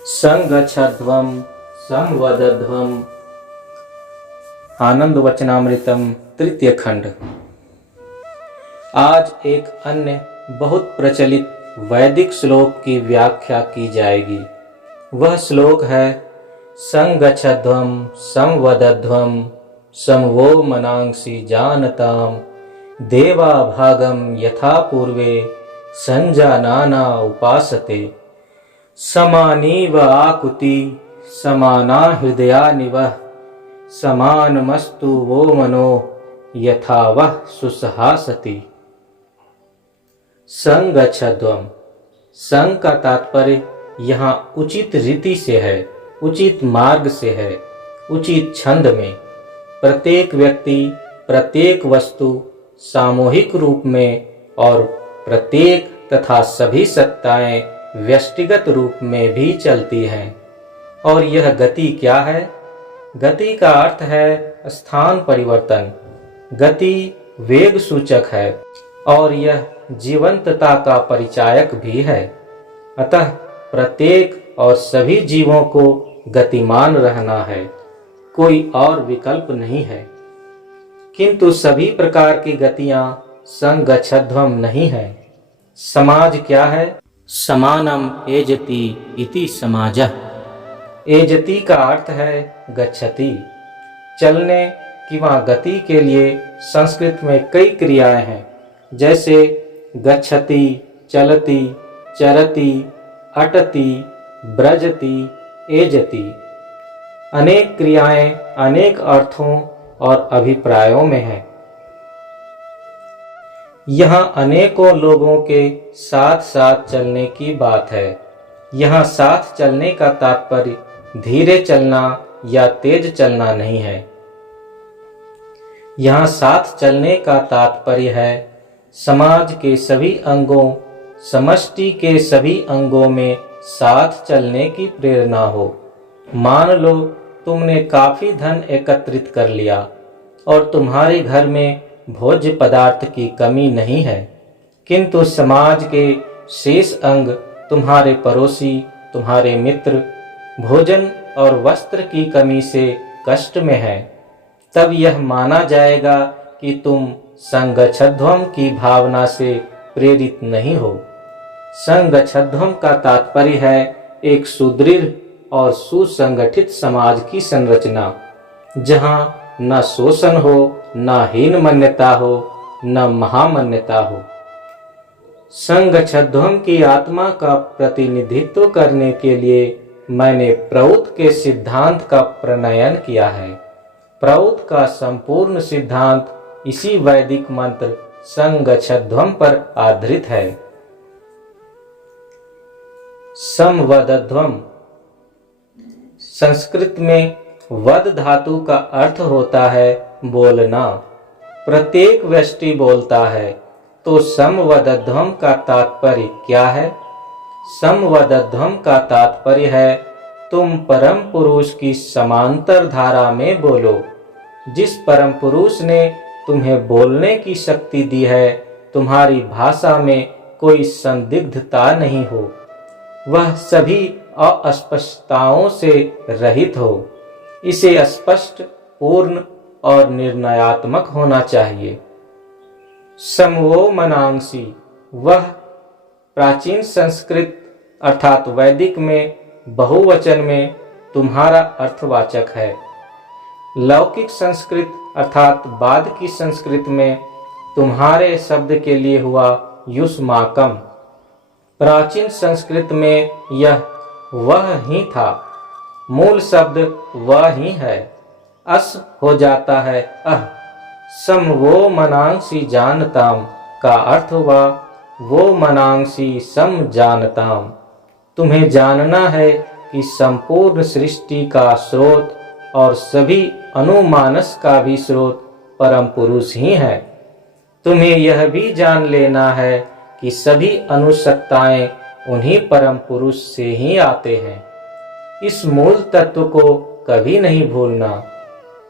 संगच्छध्वं संवदध्वम्। आनंद वचनामृतम तृतीय खंड। आज एक अन्य बहुत प्रचलित वैदिक श्लोक की व्याख्या की जाएगी। वह श्लोक है संगच्छध्वं संवदध्वं समवो मनांसि जानताम देवा भागम यथा पूर्वे संजानाना उपासते समानीव आकुति समाना हृदयानिवः समानमस्तु वो मनो यथा वह सुसहासति। संगच्छध्वम्। संग का तात्पर्य यहाँ उचित रीति से है, उचित मार्ग से है, उचित छंद में। प्रत्येक व्यक्ति प्रत्येक वस्तु सामूहिक रूप में और प्रत्येक तथा सभी सत्ताएं व्यष्टिगत रूप में भी चलती हैं। और यह गति क्या है? गति का अर्थ है स्थान परिवर्तन। गति वेग सूचक है और यह जीवंतता का परिचायक भी है। अतः प्रत्येक और सभी जीवों को गतिमान रहना है, कोई और विकल्प नहीं है। किंतु सभी प्रकार की गतियां संगच्छध्वं नहीं है। समाज क्या है? समानम एजति इति समाजः। एजति का अर्थ है गच्छति। चलने की वहाँ गति के लिए संस्कृत में कई क्रियाएं हैं, जैसे गच्छति, चलति, चरति, अटति, ब्रजति, एजति। अनेक क्रियाएं अनेक अर्थों और अभिप्रायों में हैं। यहाँ अनेकों लोगों के साथ साथ चलने की बात है। यहाँ साथ चलने का तात्पर्य धीरे चलना या तेज चलना नहीं है। यहाँ साथ चलने का तात्पर्य है समाज के सभी अंगों, समष्टि के सभी अंगों में साथ चलने की प्रेरणा हो। मान लो तुमने काफी धन एकत्रित कर लिया और तुम्हारे घर में भोज्य पदार्थ की कमी नहीं है, किंतु समाज के शेष अंग, तुम्हारे पड़ोसी, तुम्हारे मित्र भोजन और वस्त्र की कमी से कष्ट में हैं, तब यह माना जाएगा कि तुम संगच्छध्वं की भावना से प्रेरित नहीं हो। संगच्छध्वं का तात्पर्य है एक सुदृढ़ और सुसंगठित समाज की संरचना, जहाँ न शोषण हो, न हीन मान्यता हो, न महामान्यता हो। संगच्छध्वं की आत्मा का प्रतिनिधित्व करने के लिए मैंने प्रउत के सिद्धांत का प्रणयन किया है। प्रउत का संपूर्ण सिद्धांत इसी वैदिक मंत्र संगच्छध्वं पर आधारित है। संवदध्वं। संस्कृत में वद धातु का अर्थ होता है बोलना। प्रत्येक व्यष्टि बोलता है, तो संवदध्वं का तात्पर्य क्या है? संवदध्वं का तात्पर्य है तुम परम पुरुष की समांतर धारा में बोलो। जिस परम पुरुष ने तुम्हें बोलने की शक्ति दी है, तुम्हारी भाषा में कोई संदिग्धता नहीं हो, वह सभी अस्पष्टताओं से रहित हो। इसे स्पष्ट, पूर्ण और निर्णयात्मक होना चाहिए। समवो मनांसि। वह प्राचीन संस्कृत अर्थात वैदिक में बहुवचन में तुम्हारा अर्थवाचक है। लौकिक संस्कृत अर्थात बाद की संस्कृत में तुम्हारे शब्द के लिए हुआ युष्माकम। प्राचीन संस्कृत में यह वह ही था। मूल शब्द वह ही है। अस हो जाता है अह। सम वो मनांसि जानताम का अर्थ हुआ वो मनांसि सम जानताम। तुम्हें जानना है कि संपूर्ण सृष्टि का स्रोत और सभी अनुमानस का भी स्रोत परम पुरुष ही है। तुम्हें यह भी जान लेना है कि सभी अनुसक्ताएं उन्हीं परम पुरुष से ही आते हैं। इस मूल तत्व को कभी नहीं भूलना।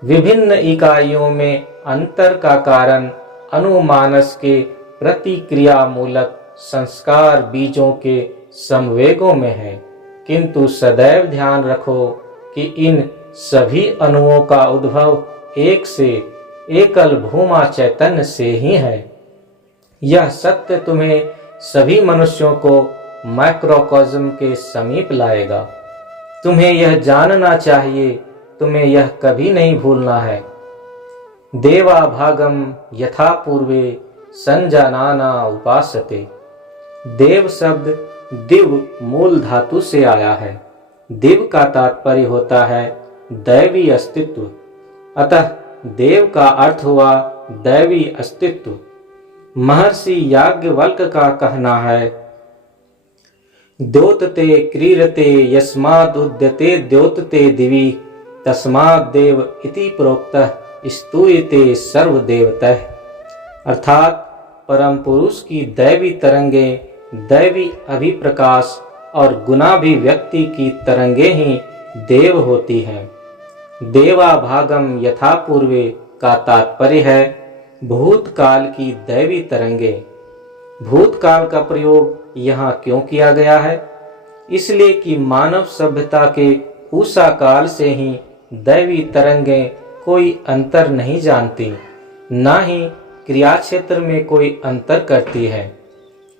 विभिन्न इकाइयों में अंतर का कारण अनुमानस के प्रतिक्रिया मूलक संस्कार बीजों के संवेगों में है, किंतु सदैव ध्यान रखो कि इन सभी अणुओं का उद्भव एक से एकल भूमा चैतन्य से ही है। यह सत्य तुम्हें सभी मनुष्यों को माइक्रोकॉस्म के समीप लाएगा। तुम्हें यह जानना चाहिए, तुम्हें यह कभी नहीं भूलना है। देवा भागम यथा पूर्वे संजानाना उपासते। देव शब्द दिव मूल धातु से आया है। दिव का तात्पर्य होता है दैवी अस्तित्व, अतः देव का अर्थ हुआ दैवी अस्तित्व। महर्षि याज्ञवल्क्य का कहना है, द्योतते क्रीरते यस्माद् उद्यते द्योतते दिवि तस्माद् देव इति प्रोक्तः स्तूयते सर्वदेवतः। अर्थात परम पुरुष की दैवी तरंगें, दैवी अभिप्रकाश और गुणाभिव्यक्ति की तरंगें ही देव होती हैं। देवा भागम यथा पूर्वे का तात्पर्य है भूतकाल की दैवी तरंगें। भूतकाल का प्रयोग यहाँ क्यों किया गया है? इसलिए कि मानव सभ्यता के उषा काल से ही दैवी तरंगें कोई अंतर नहीं जानती, ना ही क्रिया क्षेत्र में कोई अंतर करती है।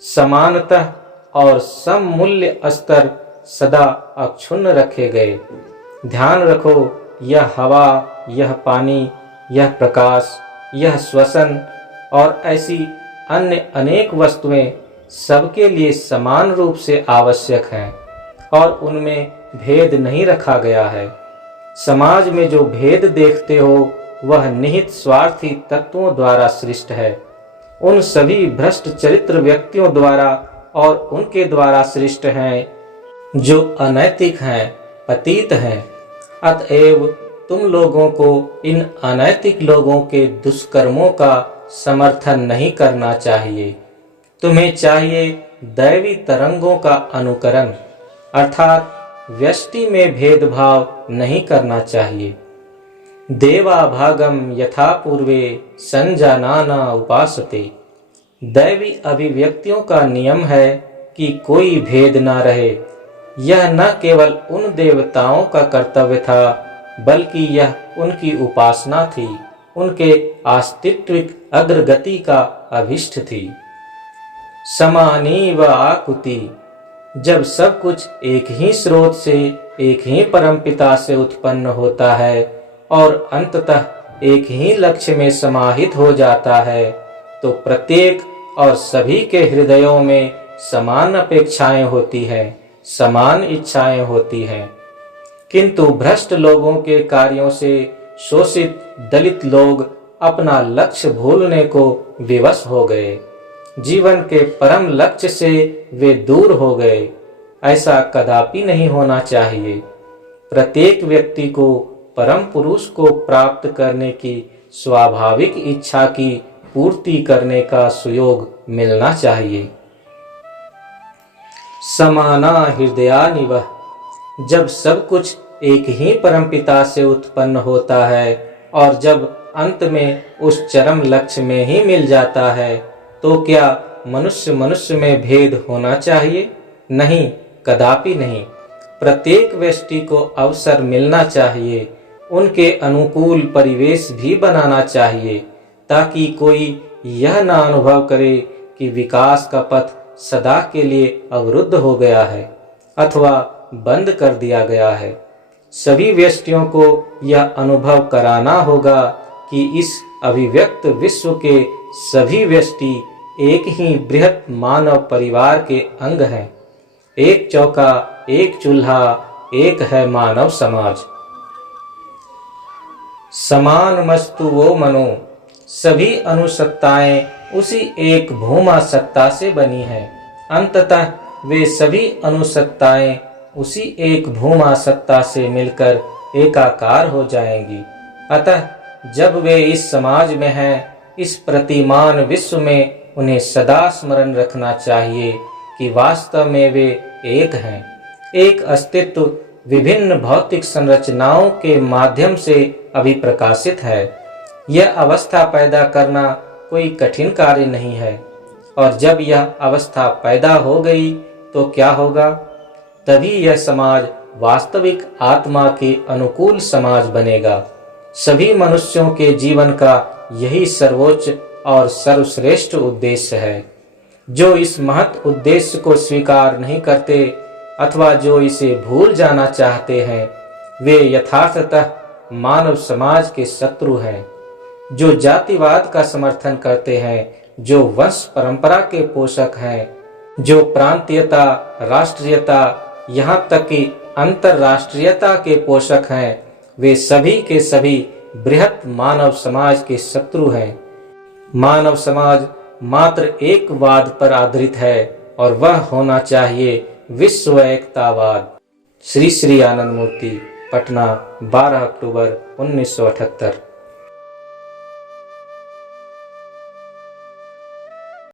समानतः और सममूल्य स्तर सदा अक्षुण्ण रखे गए। ध्यान रखो, यह हवा, यह पानी, यह प्रकाश, यह श्वसन और ऐसी अन्य अनेक वस्तुएं सबके लिए समान रूप से आवश्यक हैं और उनमें भेद नहीं रखा गया है। समाज में जो भेद देखते हो वह निहित स्वार्थी तत्वों द्वारा सृष्ट है, उन सभी भ्रष्ट चरित्र व्यक्तियों द्वारा और उनके द्वारा सृष्ट हैं जो अनैतिक हैं, पतित हैं। अतएव तुम लोगों को इन अनैतिक लोगों के दुष्कर्मों का समर्थन नहीं करना चाहिए। तुम्हें चाहिए दैवी तरंगों का अनुकरण, अर्थात व्यष्टि में भेदभाव नहीं करना चाहिए। देवा भागम यथा पूर्वे संजानाना उपासते। दैवी अभिव्यक्तियों का नियम है कि कोई भेद न रहे। यह न केवल उन देवताओं का कर्तव्य था, बल्कि यह उनकी उपासना थी, उनके आस्तित्विक अग्रगति का अभिष्ट थी। समानी व आकुति। जब सब कुछ एक ही स्रोत से, एक ही परमपिता से उत्पन्न होता है और अंततः एक ही लक्ष्य में समाहित हो जाता है, तो प्रत्येक और सभी के हृदयों में समान अपेक्षाएं होती हैं, समान इच्छाएं होती हैं। किंतु भ्रष्ट लोगों के कार्यों से शोषित दलित लोग अपना लक्ष्य भूलने को विवश हो गए। जीवन के परम लक्ष्य से वे दूर हो गए। ऐसा कदापि नहीं होना चाहिए। प्रत्येक व्यक्ति को परम पुरुष को प्राप्त करने की स्वाभाविक इच्छा की पूर्ति करने का सुयोग मिलना चाहिए। समाना हृदयानिवः। जब सब कुछ एक ही परमपिता से उत्पन्न होता है और जब अंत में उस चरम लक्ष्य में ही मिल जाता है, तो क्या मनुष्य मनुष्य में भेद होना चाहिए? नहीं, कदापि नहीं। प्रत्येक व्यक्ति को अवसर मिलना चाहिए, उनके अनुकूल परिवेश भी बनाना चाहिए, ताकि कोई यह ना अनुभव करे कि विकास का पथ सदा के लिए अवरुद्ध हो गया है अथवा बंद कर दिया गया है। सभी व्यक्तियों को यह अनुभव कराना होगा कि इस अभिव्यक्त विश्व के सभी व्यक्ति एक ही बृहत मानव परिवार के अंग हैं। एक चौका, एक चूल्हा, एक है मानव समाज। समान मस्तु वो मनो। सभी अनुसत्ताएं उसी एक भूमा सत्ता से बनी हैं। अंततः वे सभी अनुसत्ताएं उसी एक भूमा सत्ता से मिलकर एकाकार हो जाएंगी। अतः जब वे इस समाज में हैं, इस प्रतिमान विश्व में, उन्हें सदा स्मरण रखना चाहिए कि वास्तव में वे एक हैं। एक अस्तित्व विभिन्न भौतिक संरचनाओं के माध्यम से अभिप्रकाशित है। यह अवस्था पैदा करना कोई कठिन कार्य नहीं है, और जब यह अवस्था पैदा हो गई तो क्या होगा? तभी यह समाज वास्तविक आत्मा के अनुकूल समाज बनेगा। सभी मनुष्यों के जीवन का यही सर्वोच्च और सर्वश्रेष्ठ उद्देश्य है। जो इस महत् उद्देश्य को स्वीकार नहीं करते अथवा जो इसे भूल जाना चाहते हैं, वे यथार्थतः मानव समाज के शत्रु हैं। जो जातिवाद का समर्थन करते हैं, जो वंश परंपरा के पोषक हैं, जो प्रांतीयता, राष्ट्रीयता, यहाँ तक कि अंतरराष्ट्रीयता के पोषक हैं, वे सभी के सभी बृहत मानव समाज के शत्रु हैं। मानव समाज मात्र एक वाद पर आधारित है और वह होना चाहिए विश्व एकतावाद। श्री श्री आनंद मूर्ति, पटना, 12 अक्टूबर 1978।